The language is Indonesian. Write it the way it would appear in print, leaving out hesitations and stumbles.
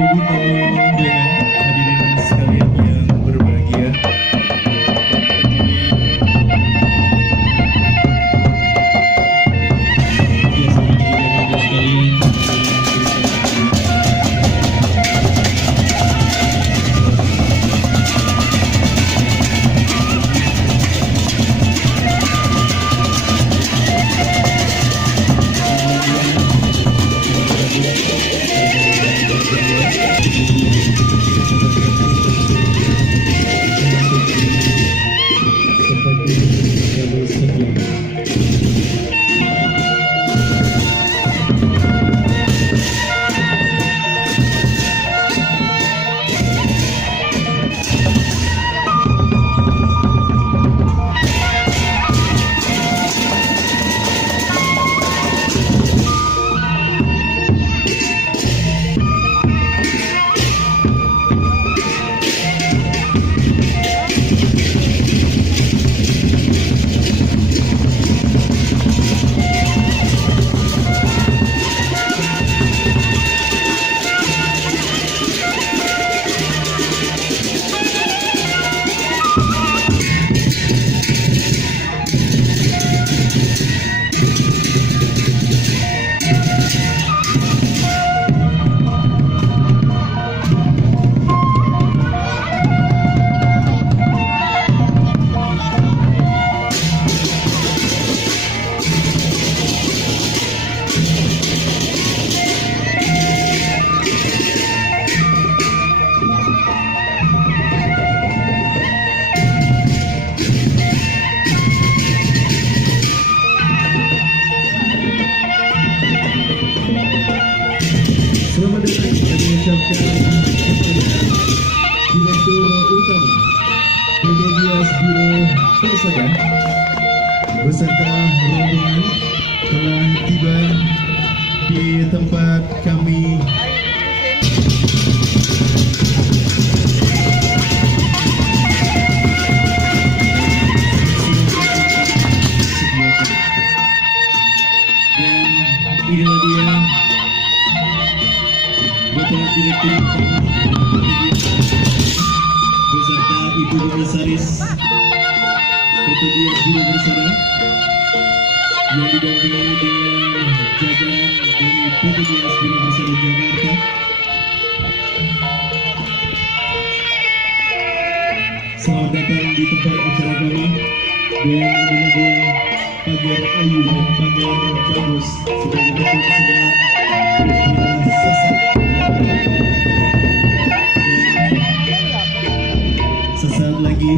Ibu tamu undangan, hadirin sekalian yang berbahagia. Biasanya juga Bapak sekalian. Selamat datang kami ucapkan kepada Direktur Utama PT Gias Biro Persada beserta rombongan telah tiba di tempat kami. Dan inilah dia Bapak Direktur Utama beserta Ibu Komisaris PT Gias Biro Persada yang didampingi dengan jajaran dari PT Gias Biro Persada Jakarta. Selamat datang di tempat acara kami dan inilah pagar ayu dan pagar bagus sebagai bentuk semangat sesat. Sesaat lagi